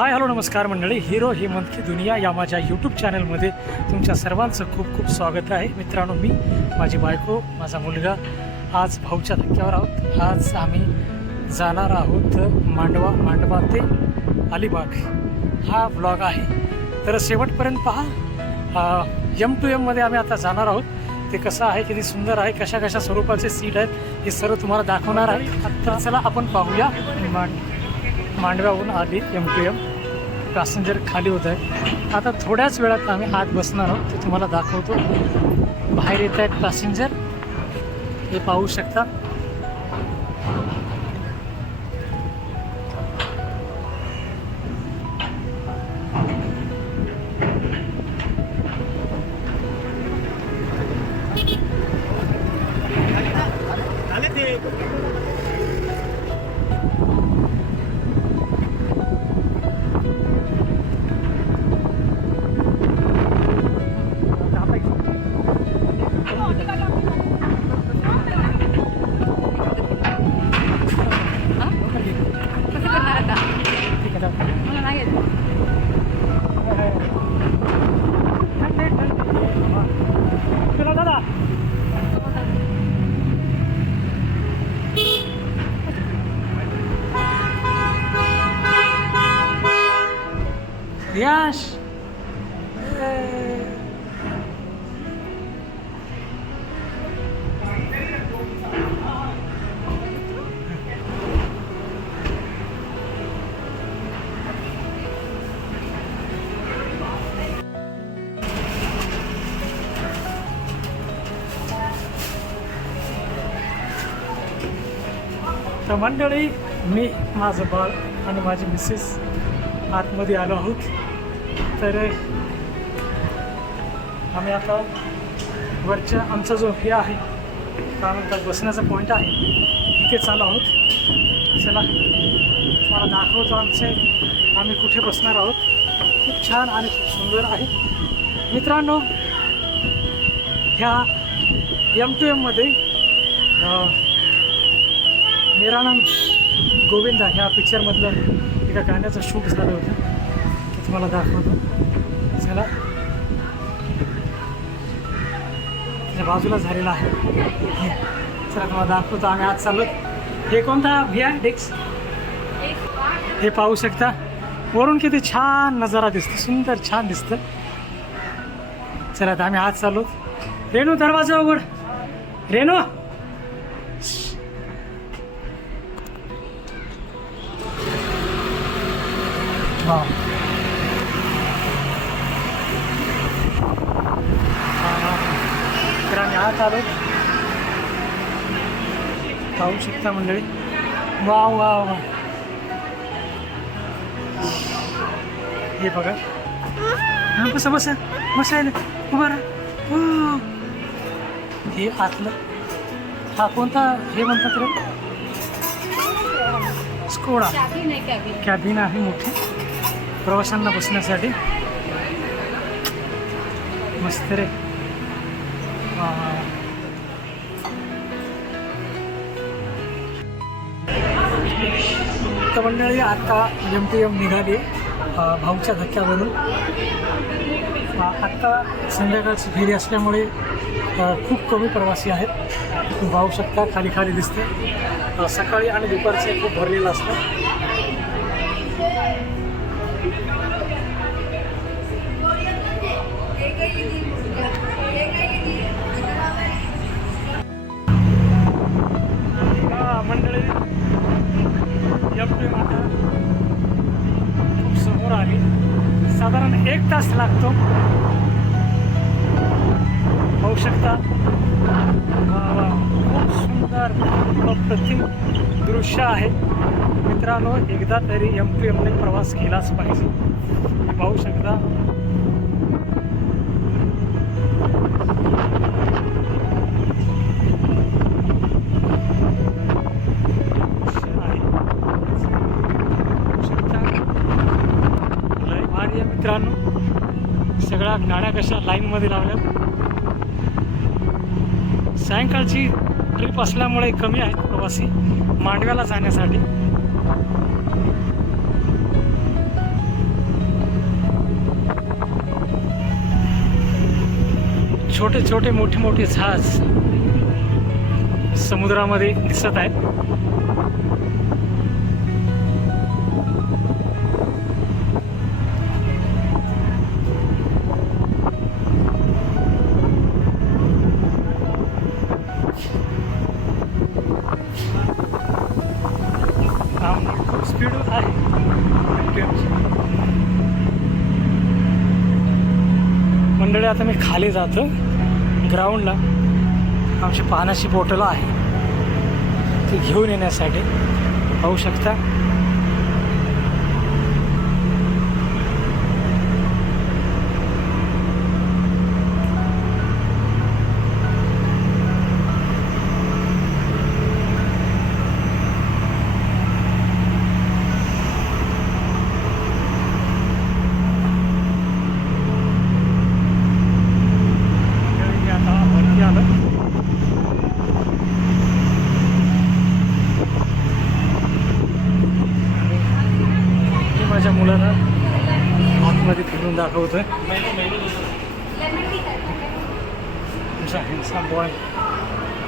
Hi hello नमस्कार मंडळी, hero Hemant की दुनिया या माझ्या यूट्यूब चॅनलमध्ये तुमच्या सर्वांचं खूप खूप स्वागत आहे. मित्रांनो, मी माझी बायको माझा मुलगा आज भाऊच्या धक्क्यावर आहोत. आज आम्ही जाणार आहोत मांडवा ते अलिबाग. हा ब्लॉग आहे, तर शेवटपर्यंत पहा. M2M मध्ये आम्ही आता जाणार आहोत. ते कसं आहे, किती सुंदर आहे, कशा कशा स्वरूपाचे सीट आहेत, हे सर्व तुम्हाला दाखवणार आहे. आता चला आपण पाहूया. मांडव्याहून आली M2M, पॅसेंजर खाली होत आहे. आता थोड्याच वेळात आम्ही आत बसणार आहोत, ते तुम्हाला दाखवतो. बाहेर येत आहेत पॅसेंजर, हे पाहू शकता. यश तर मंडळी, मी माझं बाळ आणि माझी मिसेस आतमध्ये आलो आहोत. तर आम्ही आता वरच्या आमचा जो हे आहे, काय म्हणतात, बसण्याचा पॉईंट आहे, तिथे चालू आहोत. चला तुम्हाला दाखवतो आम्ही कुठे बसणार आहोत. खूप छान आणि खूप सुंदर आहे. मित्रांनो, ह्या M2M मध्ये मेरा नाम गोविंदा ह्या पिक्चरमधलं एका गाण्याचं शूट झालं होतं, ते तुम्हाला दाखवतो. चला, त्याच्या बाजूला झालेला आहे. चला तुम्हाला दाखवतो. आम्ही आज चाललो. हे कोणता व्ही आहे डेक्स, हे पाहू शकता. वरून किती छान नजारा दिसतो, सुंदर छान दिसतं. चला तर आम्ही आज चाललो. रेणू, दरवाजा उघड. रेणू, तर आम्ही आत आलो, पाहू शकता मंडळी. वा वा वा, हे बघा. हां, बसा बसा बसायला उभा राहा. हो, हे आतलं. हा कोणता हे म्हणतात रे? स्कोडा कॅबिन आहे मोठी प्रवाशांना बसण्यासाठी. मस्त रे. तर मंडळी, आता M2M निघाली भाऊच्या धक्क्यावरून. आत्ता संध्याकाळची फेरी असल्यामुळे खूप कमी प्रवासी आहेत. तुम्ही पाहू शकता, खाली खाली दिसते. सकाळी आणि दुपारचे खूप भरलेलं असतं. मंडळी, M2M आता खूप समोर आली. साधारण 1 तास लागतो. पाहू शकता. खूप सुंदर अप्रतिम दृश्य आहे. मित्रांनो, एकदा तरी M2Mने प्रवास केलाच पाहिजे. पाहू शकता. मित्रांनो, सगळ्या गाड्या कशा लाईनमध्ये लावल्यात. सायंकाळची ट्रिप असल्यामुळे कमी आहेत प्रवासी मांडव्याला जाण्यासाठी. छोटे छोटे मोठे मोठे जहाज समुद्रामध्ये दिसत आहेत. स्पीड आहे. मंडळी आता मी खाली जातो ग्राउंडला. आमची पाण्याची बॉटल आहे ती घेऊन येण्यासाठी. पाहू शकता माझ्या मुलाला आतमध्ये फिरून दाखवतोय. तुमचा हँडसम बॉय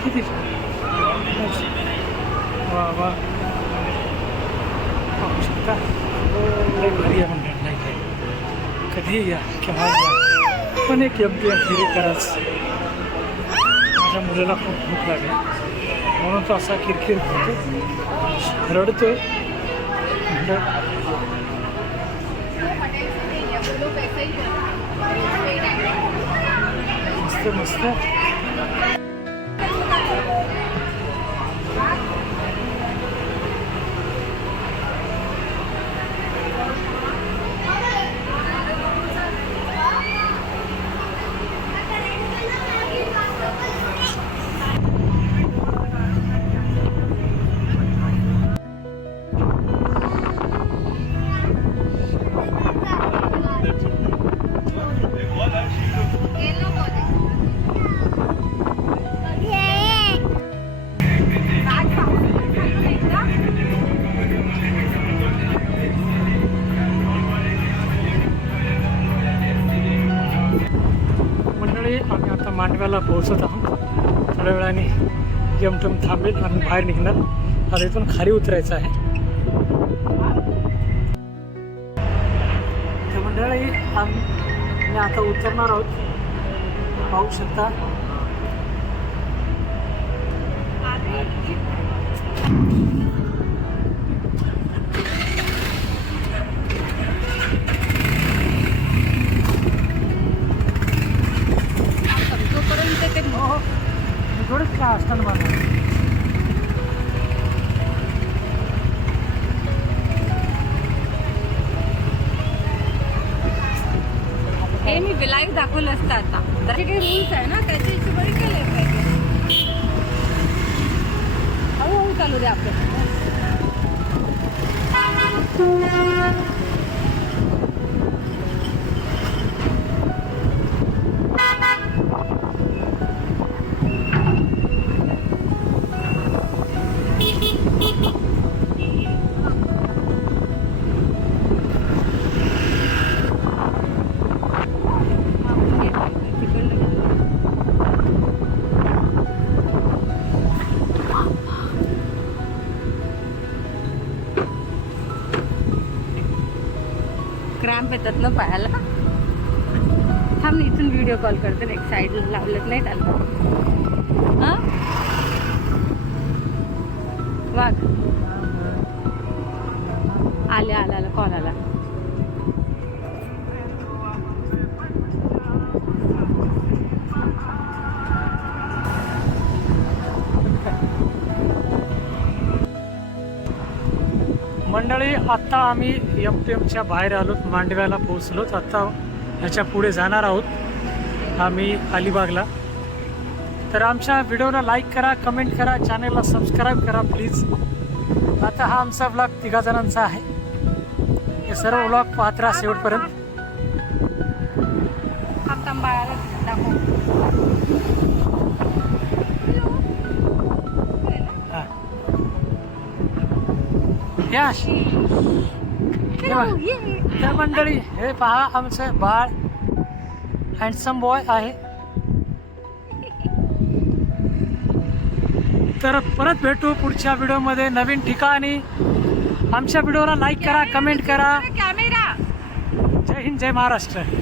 किती वा वा पाहू शकता. लय भारी आहे म्हणतात. नाही काय कधी या केव्हा या पण एक योग्य फिरी कराच. माझ्या मुलाला खूप भूक लागली म्हणून तो असा किरकिर करतो, रडतोय. मस्त मस्त. आम्ही आता मांडव्याला पोहोचत आहोत. थोड्या वेळाने यमटम थांबेल. आम्ही बाहेर निघणार. आता इथून खाली उतरायचं आहे. तर मंडळी आम्ही आता उतरणार आहोत. पाहू शकता थोडंच काय असताना मला हे मी लाईव्ह दाखवलं असतं. आता त्याचे काही रूल्स आहे ना, त्याच्या हिशोबाने केले पाहिजे. हळूहळू चालू दे आपलं. क्रॅम्प येतात ना पायाला. थांब इथून व्हिडिओ कॉल करते. एक साईडला लावलेत नाही त्याला. हां वाघ आले आला कॉल आला. मंडळी आत्ता आम्ही एमटीएमच्या बाहेर आलोत. मांडव्याला पोहोचलोत. आत्ता ह्याच्या पुढे जाणार आहोत आम्ही अलिबागला. तर आमच्या व्हिडिओला लाईक करा, कमेंट करा, चॅनलला सबस्क्राईब करा प्लीज. आता हा आमचा व्लॉग 3 जणांचा आहे. हे सर्व व्लॉग पाहत राहा शेवटपर्यंत. यश मंडळी हे पहा आमचं बाळ हँडसम बॉय आहे. तर परत भेटू पुढच्या व्हिडिओमध्ये नवीन ठिकाणी. आमच्या व्हिडिओला लाईक करा, कमेंट करा. कॅमेरा. जय हिंद, जय महाराष्ट्र.